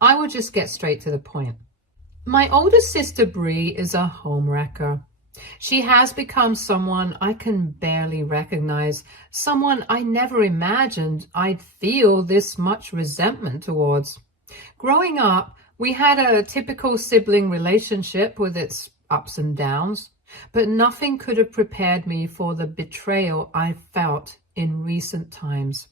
I will just get straight to the point. My older sister Bree is a homewrecker. She has become someone I can barely recognize, someone I never imagined I'd feel this much resentment towards. Growing up, we had a typical sibling relationship with its ups and downs, but nothing could have prepared me for the betrayal I felt in recent times.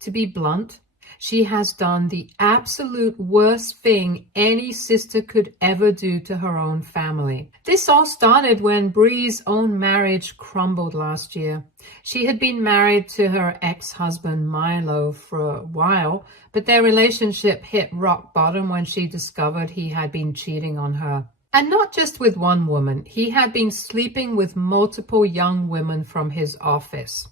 To be blunt, she has done the absolute worst thing any sister could ever do to her own family. This all started when Bree's own marriage crumbled last year. She had been married to her ex-husband Milo for a while, but their relationship hit rock bottom when she discovered he had been cheating on her. And not just with one woman, he had been sleeping with multiple young women from his office.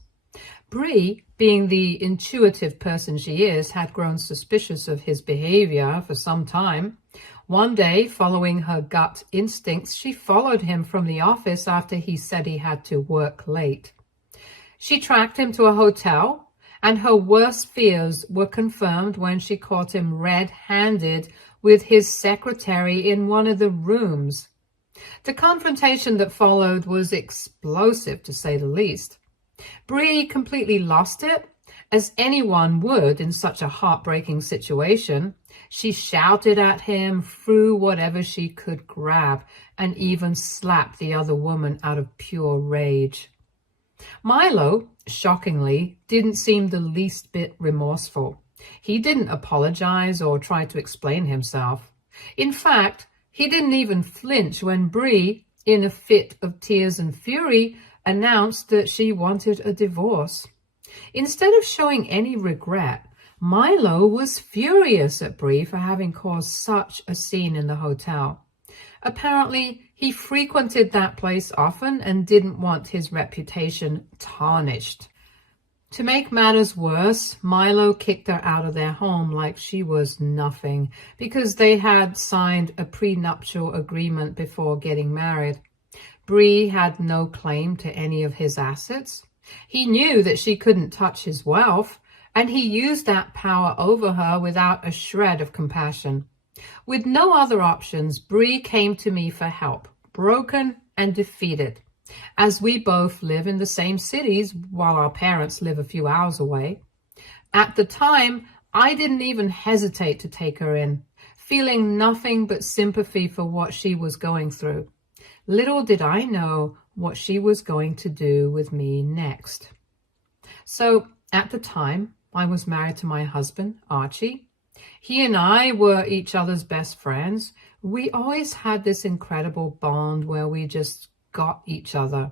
Bree, being the intuitive person she is, had grown suspicious of his behavior for some time. One day, following her gut instincts, she followed him from the office after he said he had to work late. She tracked him to a hotel, and her worst fears were confirmed when she caught him red-handed with his secretary in one of the rooms. The confrontation that followed was explosive, to say the least. Bree completely lost it, as anyone would in such a heartbreaking situation. She shouted at him, threw whatever she could grab, and even slapped the other woman out of pure rage. Milo, shockingly, didn't seem the least bit remorseful. He didn't apologize or try to explain himself. In fact, he didn't even flinch when Bree, in a fit of tears and fury, announced that she wanted a divorce. Instead of showing any regret, Milo was furious at Bree for having caused such a scene in the hotel. Apparently, he frequented that place often and didn't want his reputation tarnished. To make matters worse, Milo kicked her out of their home like she was nothing, because they had signed a prenuptial agreement before getting married. Bree had no claim to any of his assets. He knew that she couldn't touch his wealth, and he used that power over her without a shred of compassion. With no other options, Bree came to me for help, broken and defeated. As we both live in the same cities while our parents live a few hours away. At the time, I didn't even hesitate to take her in, feeling nothing but sympathy for what she was going through. Little did I know what she was going to do with me next. So, at the time, I was married to my husband, Archie. He and I were each other's best friends. We always had this incredible bond where we just got each other.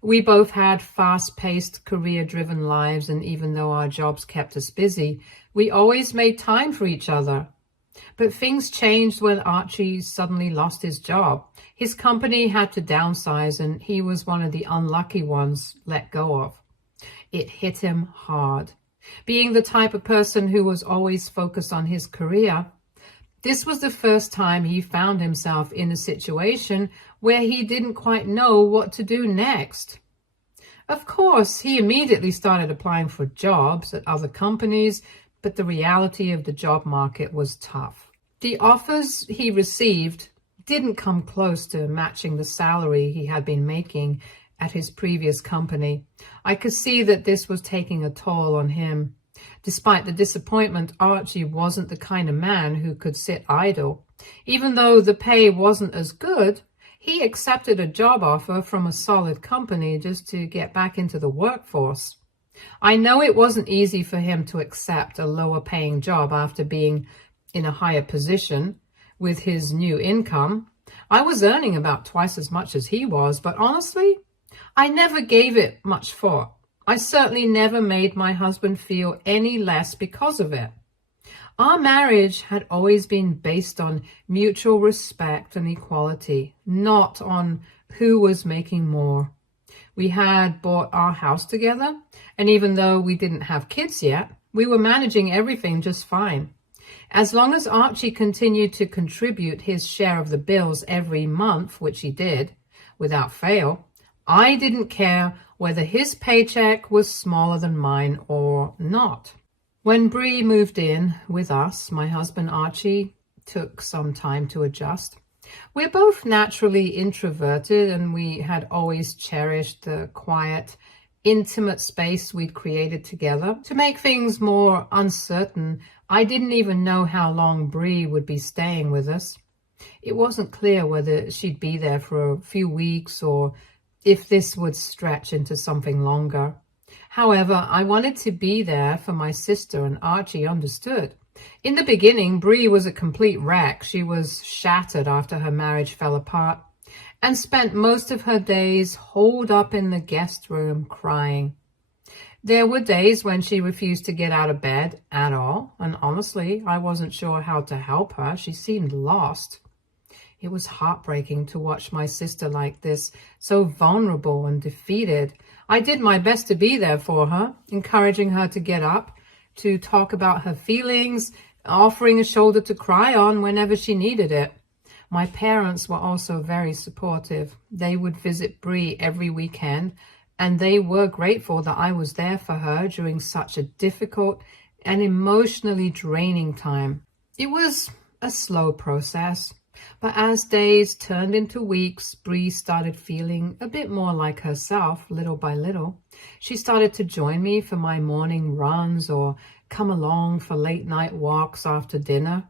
We both had fast-paced, career-driven lives, and even though our jobs kept us busy, we always made time for each other. But things changed when Archie suddenly lost his job. His company had to downsize, and he was one of the unlucky ones let go of. It hit him hard. Being the type of person who was always focused on his career, this was the first time he found himself in a situation where he didn't quite know what to do next. Of course, he immediately started applying for jobs at other companies, but the reality of the job market was tough. The offers he received didn't come close to matching the salary he had been making at his previous company. I could see that this was taking a toll on him. Despite the disappointment, Archie wasn't the kind of man who could sit idle. Even though the pay wasn't as good, he accepted a job offer from a solid company just to get back into the workforce. I know it wasn't easy for him to accept a lower paying job after being in a higher position with his new income. I was earning about twice as much as he was, but honestly, I never gave it much thought. I certainly never made my husband feel any less because of it. Our marriage had always been based on mutual respect and equality, not on who was making more. We had bought our house together, and even though we didn't have kids yet, we were managing everything just fine. As long as Archie continued to contribute his share of the bills every month, which he did, without fail, I didn't care whether his paycheck was smaller than mine or not. When Bree moved in with us, my husband Archie took some time to adjust. We're both naturally introverted, and we had always cherished the quiet, intimate space we'd created together. To make things more uncertain, I didn't even know how long Bree would be staying with us. It wasn't clear whether she'd be there for a few weeks or if this would stretch into something longer. However, I wanted to be there for my sister, and Archie understood. In the beginning, Bree was a complete wreck. She was shattered after her marriage fell apart and spent most of her days holed up in the guest room crying. There were days when she refused to get out of bed at all, and honestly, I wasn't sure how to help her. She seemed lost. It was heartbreaking to watch my sister like this, so vulnerable and defeated. I did my best to be there for her, encouraging her to get up, to talk about her feelings, offering a shoulder to cry on whenever she needed it. My parents were also very supportive. They would visit Bree every weekend, and they were grateful that I was there for her during such a difficult and emotionally draining time. It was a slow process, but as days turned into weeks, Bree started feeling a bit more like herself, little by little. She started to join me for my morning runs or come along for late night walks after dinner.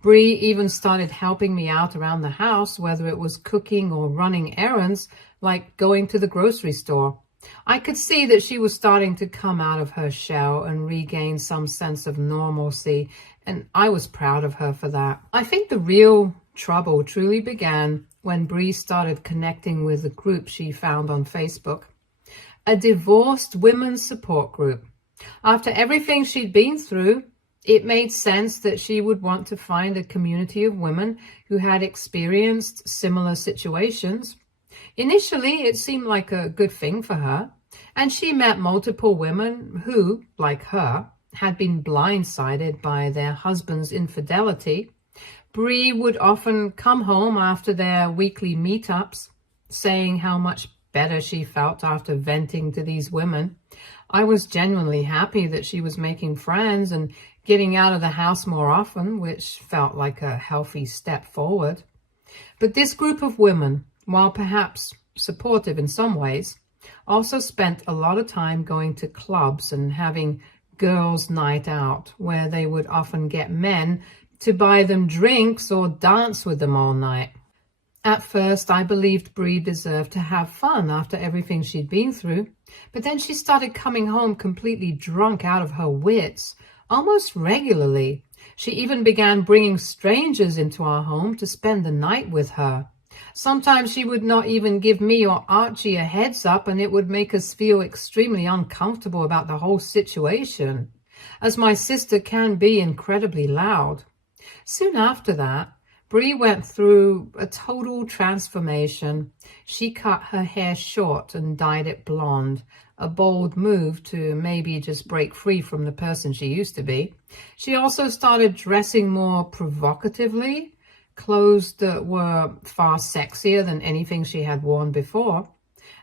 Bree even started helping me out around the house, whether it was cooking or running errands, like going to the grocery store. I could see that she was starting to come out of her shell and regain some sense of normalcy, and I was proud of her for that. I think the real trouble truly began when Bree started connecting with a group she found on Facebook, a divorced women's support group. After everything she'd been through, it made sense that she would want to find a community of women who had experienced similar situations. Initially, it seemed like a good thing for her, and she met multiple women who, like her, had been blindsided by their husband's infidelity. Bree would often come home after their weekly meetups, saying how much better she felt after venting to these women. I was genuinely happy that she was making friends and getting out of the house more often, which felt like a healthy step forward. But this group of women, while perhaps supportive in some ways, also spent a lot of time going to clubs and having girls' night out, where they would often get men to buy them drinks or dance with them all night. At first, I believed Bree deserved to have fun after everything she'd been through, but then she started coming home completely drunk out of her wits, almost regularly. She even began bringing strangers into our home to spend the night with her. Sometimes she would not even give me or Archie a heads up, and it would make us feel extremely uncomfortable about the whole situation, as my sister can be incredibly loud. Soon after that, Bree went through a total transformation. She cut her hair short and dyed it blonde, a bold move to maybe just break free from the person she used to be. She also started dressing more provocatively, clothes that were far sexier than anything she had worn before.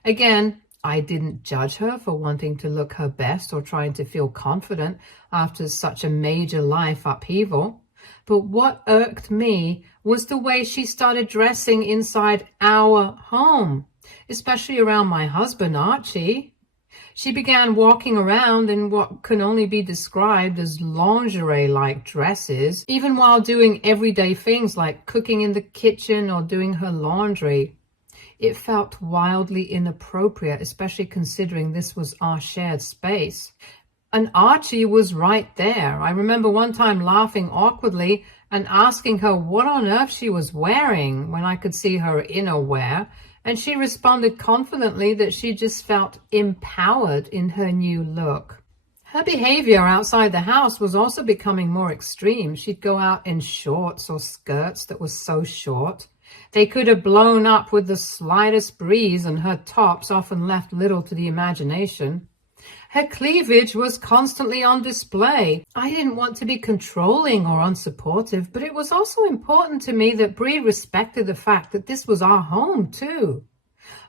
Again, I didn't judge her for wanting to look her best or trying to feel confident after such a major life upheaval. But what irked me was the way she started dressing inside our home, especially around my husband, Archie. She began walking around in what can only be described as lingerie-like dresses, even while doing everyday things like cooking in the kitchen or doing her laundry. It felt wildly inappropriate, especially considering this was our shared space. And Archie was right there. I remember one time laughing awkwardly and asking her what on earth she was wearing when I could see her innerwear, and she responded confidently that she just felt empowered in her new look. Her behavior outside the house was also becoming more extreme. She'd go out in shorts or skirts that were so short they could have blown up with the slightest breeze, and her tops often left little to the imagination. Her cleavage was constantly on display. I didn't want to be controlling or unsupportive, but it was also important to me that Bree respected the fact that this was our home too.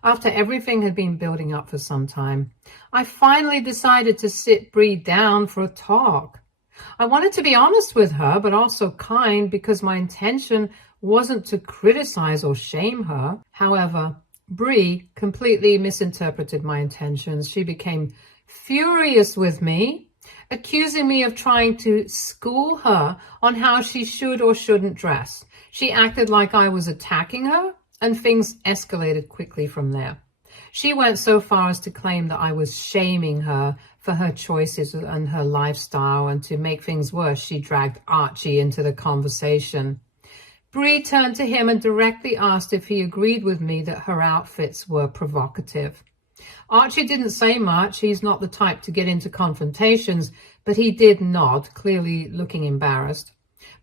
After everything had been building up for some time, I finally decided to sit Bree down for a talk. I wanted to be honest with her, but also kind, because my intention wasn't to criticize or shame her. However, Bree completely misinterpreted my intentions. She became furious with me, accusing me of trying to school her on how she should or shouldn't dress. She acted like I was attacking her, and things escalated quickly from there. She went so far as to claim that I was shaming her for her choices and her lifestyle, and to make things worse, she dragged Archie into the conversation. Bree turned to him and directly asked if he agreed with me that her outfits were provocative. Archie didn't say much. He's not the type to get into confrontations, but he did nod, clearly looking embarrassed.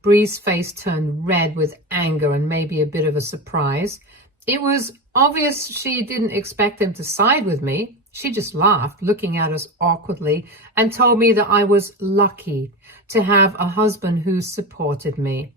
Bree's face turned red with anger and maybe a bit of a surprise. It was obvious she didn't expect him to side with me. She just laughed, looking at us awkwardly, and told me that I was lucky to have a husband who supported me.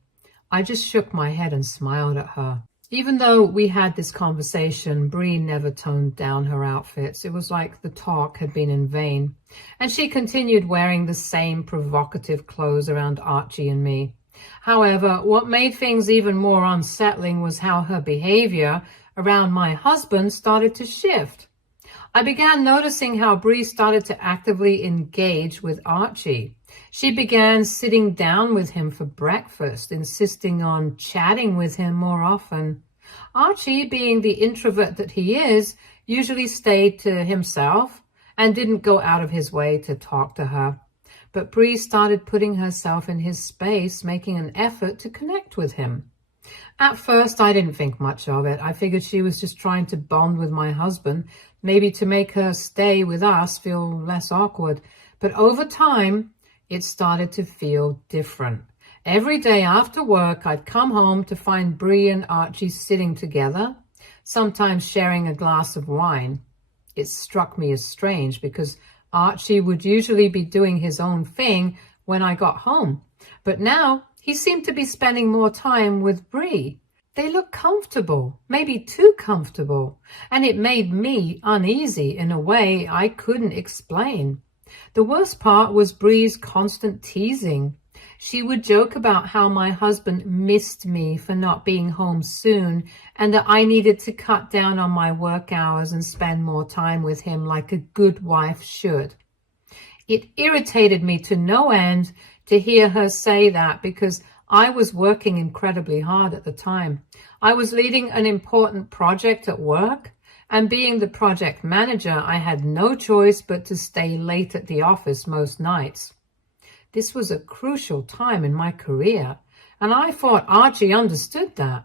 I just shook my head and smiled at her. Even though we had this conversation, Bree never toned down her outfits. It was like the talk had been in vain. And she continued wearing the same provocative clothes around Archie and me. However, what made things even more unsettling was how her behavior around my husband started to shift. I began noticing how Bree started to actively engage with Archie. She began sitting down with him for breakfast, insisting on chatting with him more often. Archie, being the introvert that he is, usually stayed to himself and didn't go out of his way to talk to her. But Bree started putting herself in his space, making an effort to connect with him. At first, I didn't think much of it. I figured she was just trying to bond with my husband, maybe to make her stay with us feel less awkward. But over time, it started to feel different. Every day after work, I'd come home to find Bree and Archie sitting together, sometimes sharing a glass of wine. It struck me as strange because Archie would usually be doing his own thing when I got home. But now he seemed to be spending more time with Bree. They looked comfortable, maybe too comfortable, and it made me uneasy in a way I couldn't explain. The worst part was Bree's constant teasing. She would joke about how my husband missed me for not being home soon, and that I needed to cut down on my work hours and spend more time with him like a good wife should. It irritated me to no end to hear her say that, because I was working incredibly hard at the time. I was leading an important project at work, and being the project manager, I had no choice but to stay late at the office most nights. This was a crucial time in my career, and I thought Archie understood that.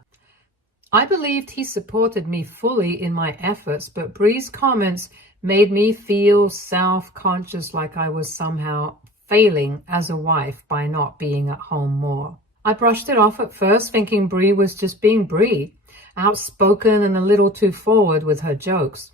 I believed he supported me fully in my efforts, but Bree's comments made me feel self-conscious, like I was somehow failing as a wife by not being at home more. I brushed it off at first, thinking Bree was just being Bree, outspoken and a little too forward with her jokes.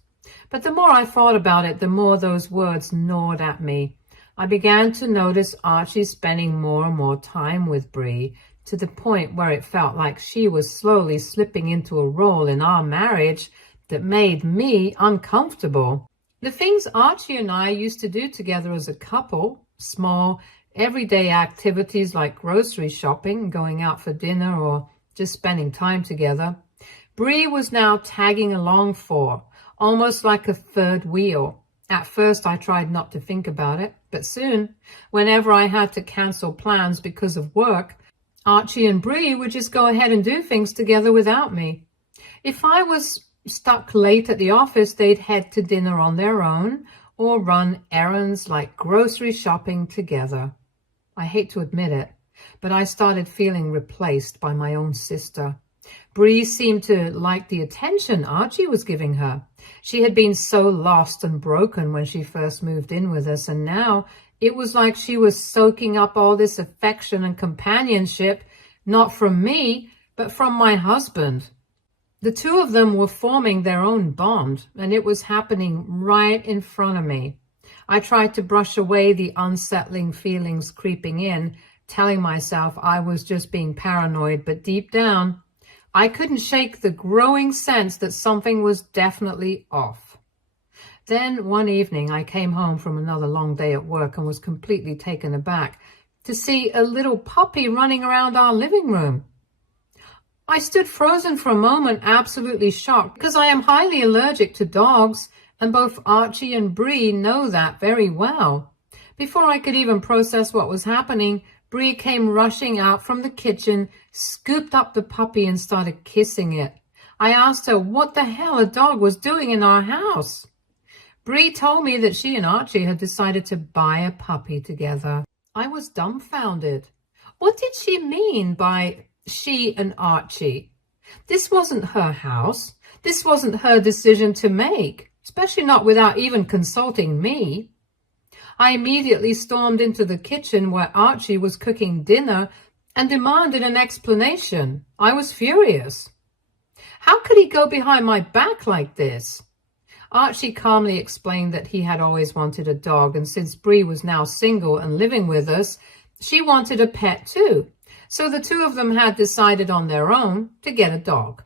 But the more I thought about it, the more those words gnawed at me. I began to notice Archie spending more and more time with Bree, to the point where it felt like she was slowly slipping into a role in our marriage that made me uncomfortable. The things Archie and I used to do together as a couple, small, everyday activities like grocery shopping, going out for dinner, or just spending time together, Bree was now tagging along for, almost like a third wheel. At first, I tried not to think about it, but soon, whenever I had to cancel plans because of work, Archie and Bree would just go ahead and do things together without me. If I was stuck late at the office, they'd head to dinner on their own or run errands like grocery shopping together. I hate to admit it, but I started feeling replaced by my own sister. Bree seemed to like the attention Archie was giving her. She had been so lost and broken when she first moved in with us, and now it was like she was soaking up all this affection and companionship, not from me, but from my husband. The two of them were forming their own bond, and it was happening right in front of me. I tried to brush away the unsettling feelings creeping in, telling myself I was just being paranoid, but deep down, I couldn't shake the growing sense that something was definitely off. Then one evening, I came home from another long day at work and was completely taken aback to see a little puppy running around our living room. I stood frozen for a moment, absolutely shocked, because I am highly allergic to dogs, and both Archie and Bree know that very well. Before I could even process what was happening, Bree came rushing out from the kitchen, scooped up the puppy and started kissing it. I asked her what the hell a dog was doing in our house. Bree told me that she and Archie had decided to buy a puppy together. I was dumbfounded. What did she mean by she and Archie? This wasn't her house. This wasn't her decision to make, especially not without even consulting me. I immediately stormed into the kitchen where Archie was cooking dinner and demanded an explanation. I was furious. How could he go behind my back like this? Archie calmly explained that he had always wanted a dog, and since Bree was now single and living with us, she wanted a pet too. So the two of them had decided on their own to get a dog.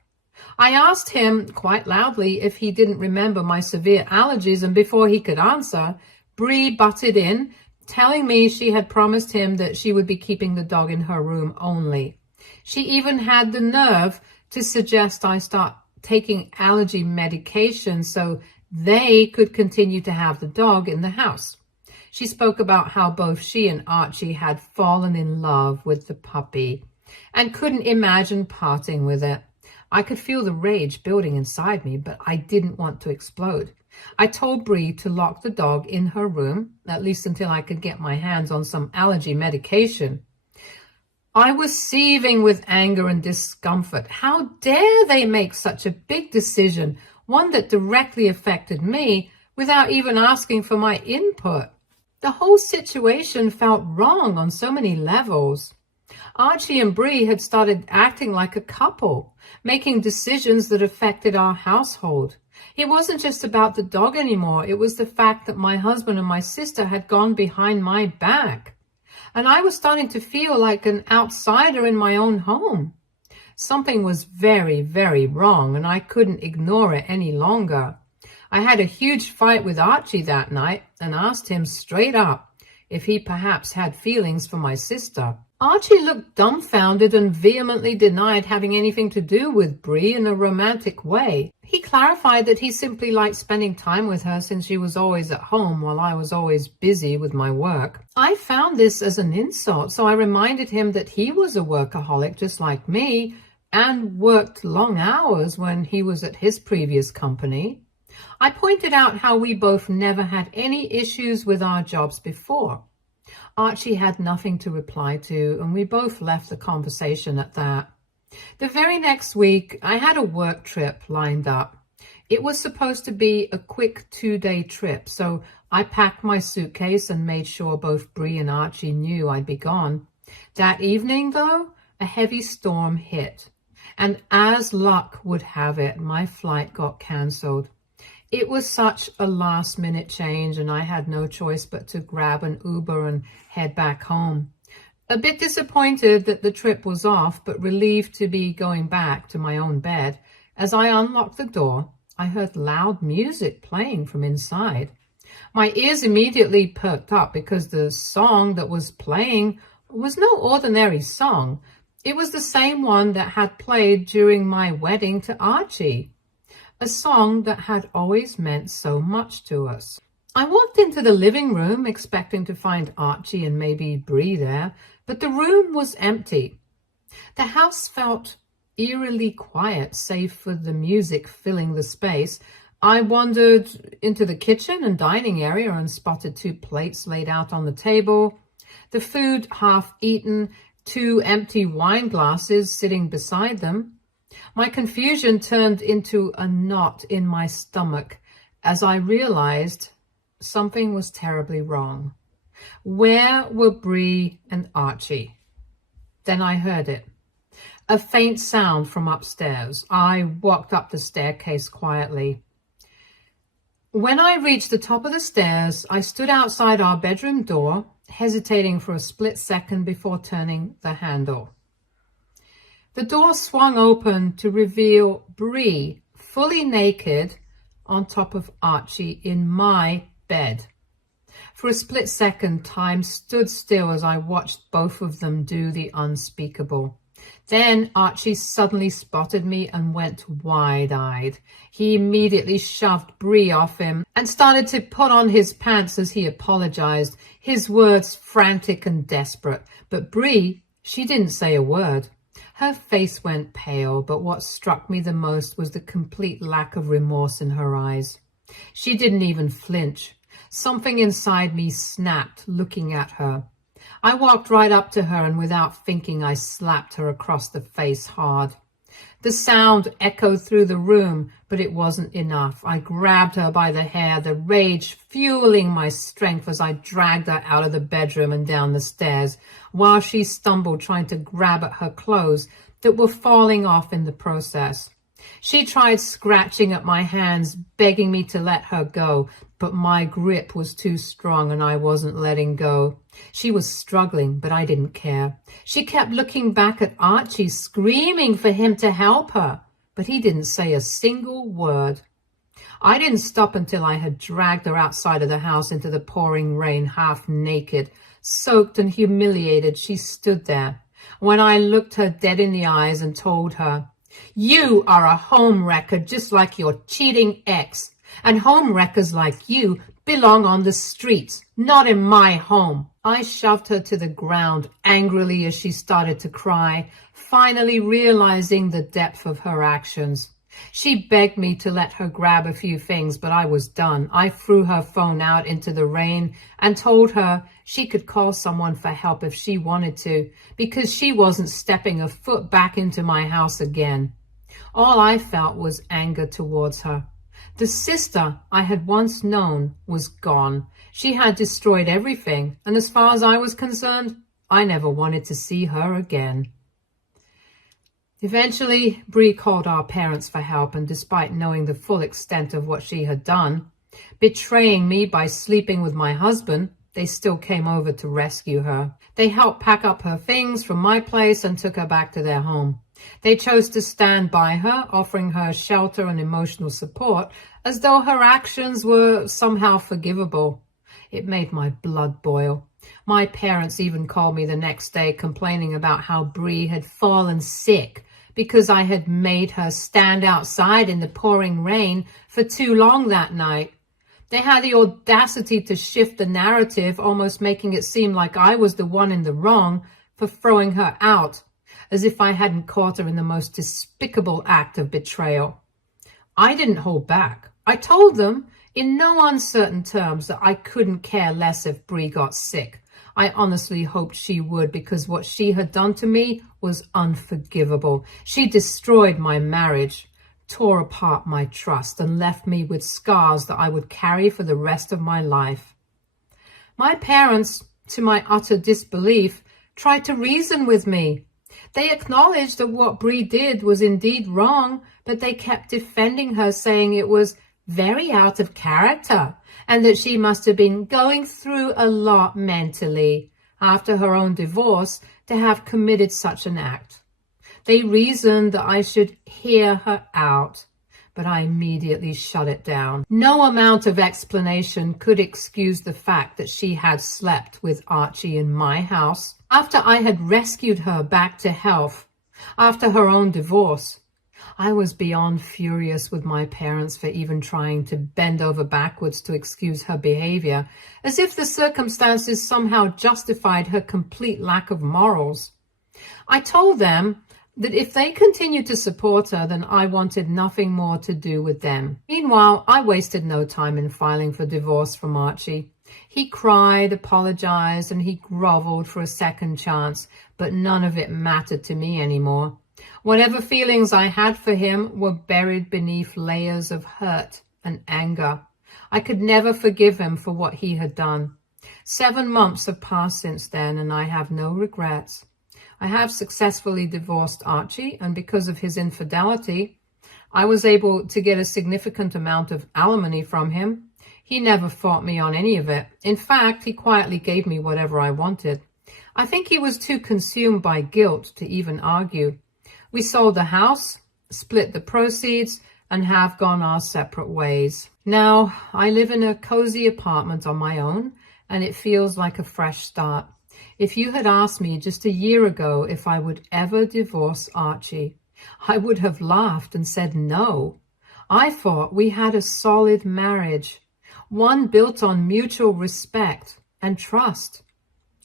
I asked him quite loudly if he didn't remember my severe allergies, and before he could answer, Bree butted in, telling me she had promised him that she would be keeping the dog in her room only. She even had the nerve to suggest I start taking allergy medication so they could continue to have the dog in the house. She spoke about how both she and Archie had fallen in love with the puppy and couldn't imagine parting with it. I could feel the rage building inside me, but I didn't want to explode. I told Bree to lock the dog in her room, at least until I could get my hands on some allergy medication. I was seething with anger and discomfort. How dare they make such a big decision, one that directly affected me, without even asking for my input? The whole situation felt wrong on so many levels. Archie and Bree had started acting like a couple, making decisions that affected our household. It wasn't just about the dog anymore. It was the fact that my husband and my sister had gone behind my back. And I was starting to feel like an outsider in my own home. Something was very, very wrong, and I couldn't ignore it any longer. I had a huge fight with Archie that night and asked him straight up if he perhaps had feelings for my sister. Archie looked dumbfounded and vehemently denied having anything to do with Bree in a romantic way. He clarified that he simply liked spending time with her since she was always at home while I was always busy with my work. I found this as an insult, so I reminded him that he was a workaholic just like me and worked long hours when he was at his previous company. I pointed out how we both never had any issues with our jobs before. Archie had nothing to reply to, and we both left the conversation at that. The very next week, I had a work trip lined up. It was supposed to be a quick 2-day trip, so I packed my suitcase and made sure both Bree and Archie knew I'd be gone. That evening, though, a heavy storm hit, and as luck would have it, my flight got cancelled. It was such a last-minute change, and I had no choice but to grab an Uber and head back home. A bit disappointed that the trip was off, but relieved to be going back to my own bed. As I unlocked the door, I heard loud music playing from inside. My ears immediately perked up because the song that was playing was no ordinary song. It was the same one that had played during my wedding to Archie. A song that had always meant so much to us. I walked into the living room expecting to find Archie and maybe Bree there, but the room was empty. The house felt eerily quiet, save for the music filling the space. I wandered into the kitchen and dining area and spotted 2 plates laid out on the table, the food half eaten, 2 empty wine glasses sitting beside them. My confusion turned into a knot in my stomach as I realized something was terribly wrong. Where were Bree and Archie? Then I heard it. A faint sound from upstairs. I walked up the staircase quietly. When I reached the top of the stairs, I stood outside our bedroom door, hesitating for a split second before turning the handle. The door swung open to reveal Bree, fully naked, on top of Archie in my bed. For a split second, time stood still as I watched both of them do the unspeakable. Then Archie suddenly spotted me and went wide-eyed. He immediately shoved Bree off him and started to put on his pants as he apologized, his words frantic and desperate. But Bree, she didn't say a word. Her face went pale, but what struck me the most was the complete lack of remorse in her eyes. She didn't even flinch. Something inside me snapped, looking at her. I walked right up to her and without thinking I slapped her across the face hard. The sound echoed through the room, but it wasn't enough. I grabbed her by the hair, the rage fueling my strength as I dragged her out of the bedroom and down the stairs, while she stumbled trying to grab at her clothes that were falling off in the process. She tried scratching at my hands, begging me to let her go, but my grip was too strong and I wasn't letting go. She was struggling, but I didn't care. She kept looking back at Archie, screaming for him to help her, but he didn't say a single word. I didn't stop until I had dragged her outside of the house into the pouring rain, half naked. Soaked and humiliated, she stood there. When I looked her dead in the eyes and told her, "You are a home wrecker just like your cheating ex, and home wreckers like you belong on the streets, not in my home." I shoved her to the ground angrily as she started to cry, finally realizing the depth of her actions. She begged me to let her grab a few things, but I was done. I threw her phone out into the rain and told her she could call someone for help if she wanted to, because she wasn't stepping a foot back into my house again. All I felt was anger towards her. The sister I had once known was gone. She had destroyed everything, and as far as I was concerned, I never wanted to see her again. Eventually, Bree called our parents for help, and despite knowing the full extent of what she had done, betraying me by sleeping with my husband, they still came over to rescue her. They helped pack up her things from my place and took her back to their home. They chose to stand by her, offering her shelter and emotional support, as though her actions were somehow forgivable. It made my blood boil. My parents even called me the next day complaining about how Bree had fallen sick because I had made her stand outside in the pouring rain for too long that night. They had the audacity to shift the narrative, almost making it seem like I was the one in the wrong for throwing her out, as if I hadn't caught her in the most despicable act of betrayal. I didn't hold back. I told them in no uncertain terms that I couldn't care less if Bree got sick. I honestly hoped she would, because what she had done to me was unforgivable. She destroyed my marriage, tore apart my trust, and left me with scars that I would carry for the rest of my life. My parents, to my utter disbelief, tried to reason with me. They acknowledged that what Bree did was indeed wrong, but they kept defending her, saying it was very out of character and that she must have been going through a lot mentally after her own divorce to have committed such an act. They reasoned that I should hear her out, but I immediately shut it down. No amount of explanation could excuse the fact that she had slept with Archie in my house after I had rescued her back to health after her own divorce. I was beyond furious with my parents for even trying to bend over backwards to excuse her behavior, as if the circumstances somehow justified her complete lack of morals. I told them that if they continued to support her, then I wanted nothing more to do with them. Meanwhile, I wasted no time in filing for divorce from Archie. He cried, apologized, and he groveled for a second chance, but none of it mattered to me anymore. Whatever feelings I had for him were buried beneath layers of hurt and anger. I could never forgive him for what he had done. 7 months have passed since then, and I have no regrets. I have successfully divorced Archie, and because of his infidelity, I was able to get a significant amount of alimony from him. He never fought me on any of it. In fact, he quietly gave me whatever I wanted. I think he was too consumed by guilt to even argue. We sold the house, split the proceeds, and have gone our separate ways. Now, I live in a cozy apartment on my own, and it feels like a fresh start. If you had asked me just a year ago if I would ever divorce Archie, I would have laughed and said no. I thought we had a solid marriage, one built on mutual respect and trust.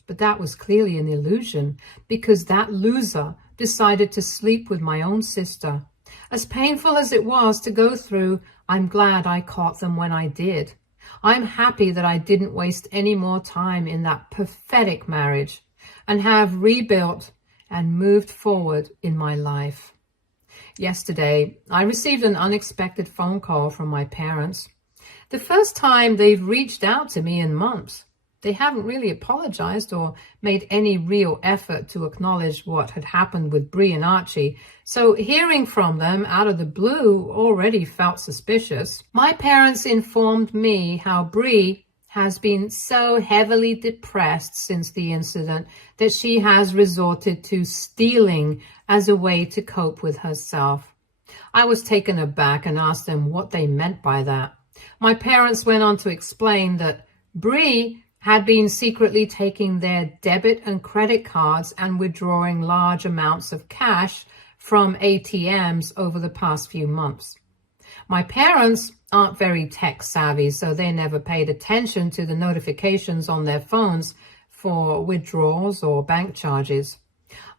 But that was clearly an illusion, because that loser decided to sleep with my own sister. As painful as it was to go through, I'm glad I caught them when I did. I'm happy that I didn't waste any more time in that pathetic marriage and have rebuilt and moved forward in my life. Yesterday, I received an unexpected phone call from my parents. The first time they've reached out to me in months. They haven't really apologized or made any real effort to acknowledge what had happened with Bree and Archie, so hearing from them out of the blue already felt suspicious. My parents informed me how Bree has been so heavily depressed since the incident that she has resorted to stealing as a way to cope with herself. I was taken aback and asked them what they meant by that. My parents went on to explain that Bree had been secretly taking their debit and credit cards and withdrawing large amounts of cash from ATMs over the past few months. My parents aren't very tech savvy, so they never paid attention to the notifications on their phones for withdrawals or bank charges.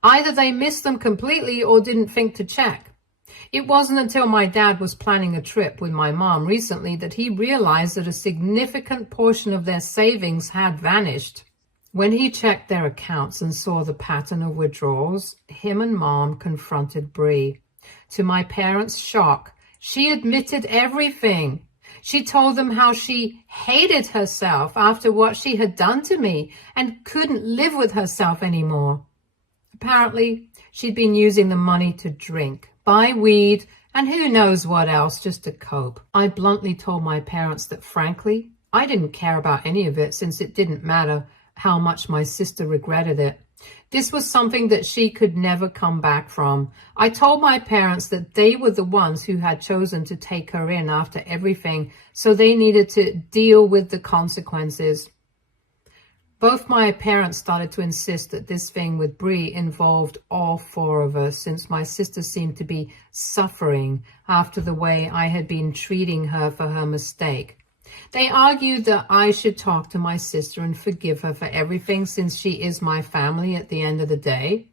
Either they missed them completely or didn't think to check. It wasn't until my dad was planning a trip with my mom recently that he realized that a significant portion of their savings had vanished. When he checked their accounts and saw the pattern of withdrawals, him and Mom confronted Bree. To my parents' shock, she admitted everything. She told them how she hated herself after what she had done to me and couldn't live with herself anymore. Apparently, she'd been using the money to drink, buy weed, and who knows what else just to cope. I bluntly told my parents that, frankly, I didn't care about any of it since it didn't matter how much my sister regretted it. This was something that she could never come back from. I told my parents that they were the ones who had chosen to take her in after everything, so they needed to deal with the consequences. Both my parents started to insist that this thing with Bree involved all four of us, since my sister seemed to be suffering after the way I had been treating her for her mistake. They argued that I should talk to my sister and forgive her for everything since she is my family at the end of the day.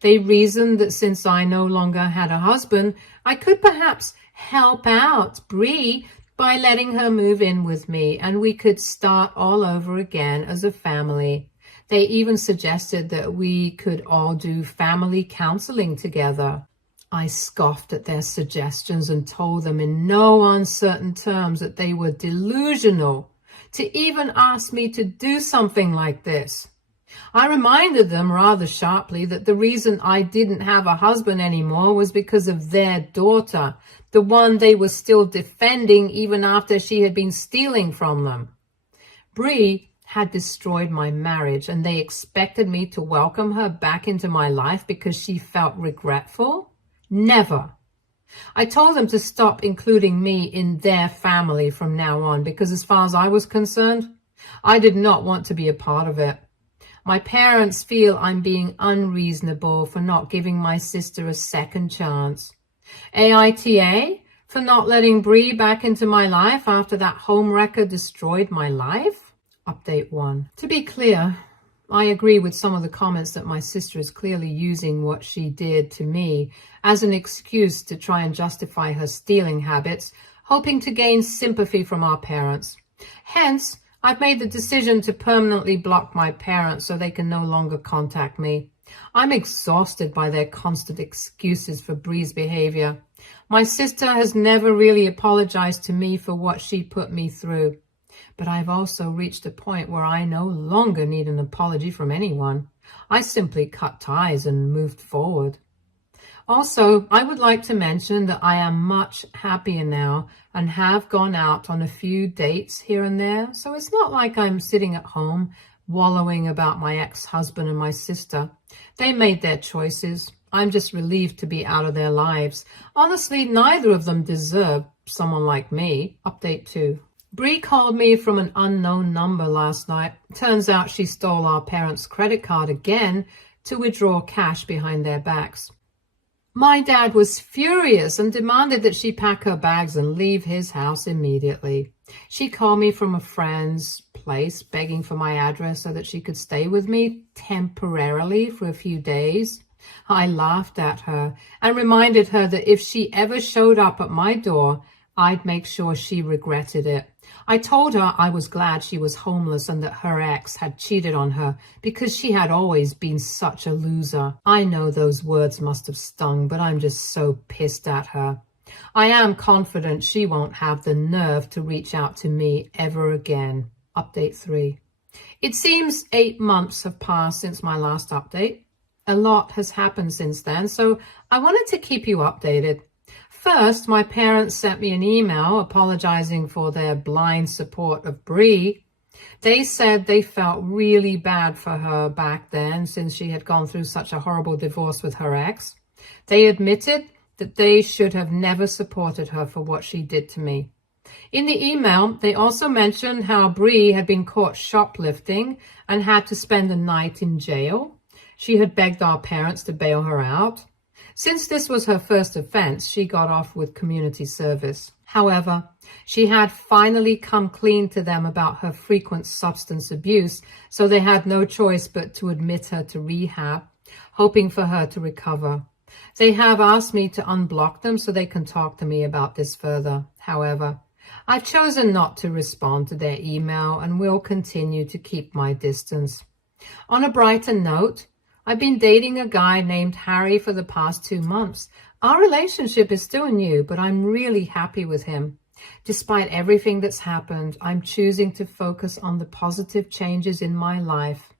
They reasoned that since I no longer had a husband, I could perhaps help out Bree by letting her move in with me, and we could start all over again as a family. They even suggested that we could all do family counseling together. I scoffed at their suggestions and told them in no uncertain terms that they were delusional to even ask me to do something like this. I reminded them rather sharply that the reason I didn't have a husband anymore was because of their daughter, the one they were still defending even after she had been stealing from them. Bree had destroyed my marriage, and they expected me to welcome her back into my life because she felt regretful? Never. I told them to stop including me in their family from now on because, as far as I was concerned, I did not want to be a part of it. My parents feel I'm being unreasonable for not giving my sister a second chance. AITA for not letting Bree back into my life after that homewrecker destroyed my life? Update 1. To be clear, I agree with some of the comments that my sister is clearly using what she did to me as an excuse to try and justify her stealing habits, hoping to gain sympathy from our parents. Hence, I've made the decision to permanently block my parents so they can no longer contact me. I'm exhausted by their constant excuses for Bree's behavior. My sister has never really apologized to me for what she put me through. But I've also reached a point where I no longer need an apology from anyone. I simply cut ties and moved forward. Also, I would like to mention that I am much happier now and have gone out on a few dates here and there, so it's not like I'm sitting at home wallowing about my ex-husband and my sister. They made their choices. I'm just relieved to be out of their lives. Honestly, neither of them deserve someone like me. Update 2. Bree called me from an unknown number last night. Turns out she stole our parents' credit card again to withdraw cash behind their backs. My dad was furious and demanded that she pack her bags and leave his house immediately. She called me from a friend's place, begging for my address so that she could stay with me temporarily for a few days. I laughed at her and reminded her that if she ever showed up at my door, I'd make sure she regretted it. I told her I was glad she was homeless and that her ex had cheated on her because she had always been such a loser. I know those words must have stung, but I'm just so pissed at her. I am confident she won't have the nerve to reach out to me ever again. Update 3. It seems 8 months have passed since my last update. A lot has happened since then, so I wanted to keep you updated. First, my parents sent me an email apologizing for their blind support of Bree. They said they felt really bad for her back then since she had gone through such a horrible divorce with her ex. They admitted that they should have never supported her for what she did to me. In the email, they also mentioned how Bree had been caught shoplifting and had to spend a night in jail. She had begged our parents to bail her out. Since this was her first offense, she got off with community service. However, she had finally come clean to them about her frequent substance abuse, so they had no choice but to admit her to rehab, hoping for her to recover. They have asked me to unblock them so they can talk to me about this further. However, I've chosen not to respond to their email and will continue to keep my distance. On a brighter note, I've been dating a guy named Harry for the past 2 months. Our relationship is still new, but I'm really happy with him. Despite everything that's happened, I'm choosing to focus on the positive changes in my life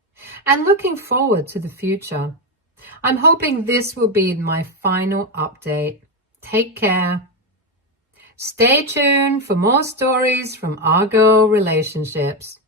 and looking forward to the future. I'm hoping this will be my final update. Take care. Stay tuned for more stories from Argo Relationships.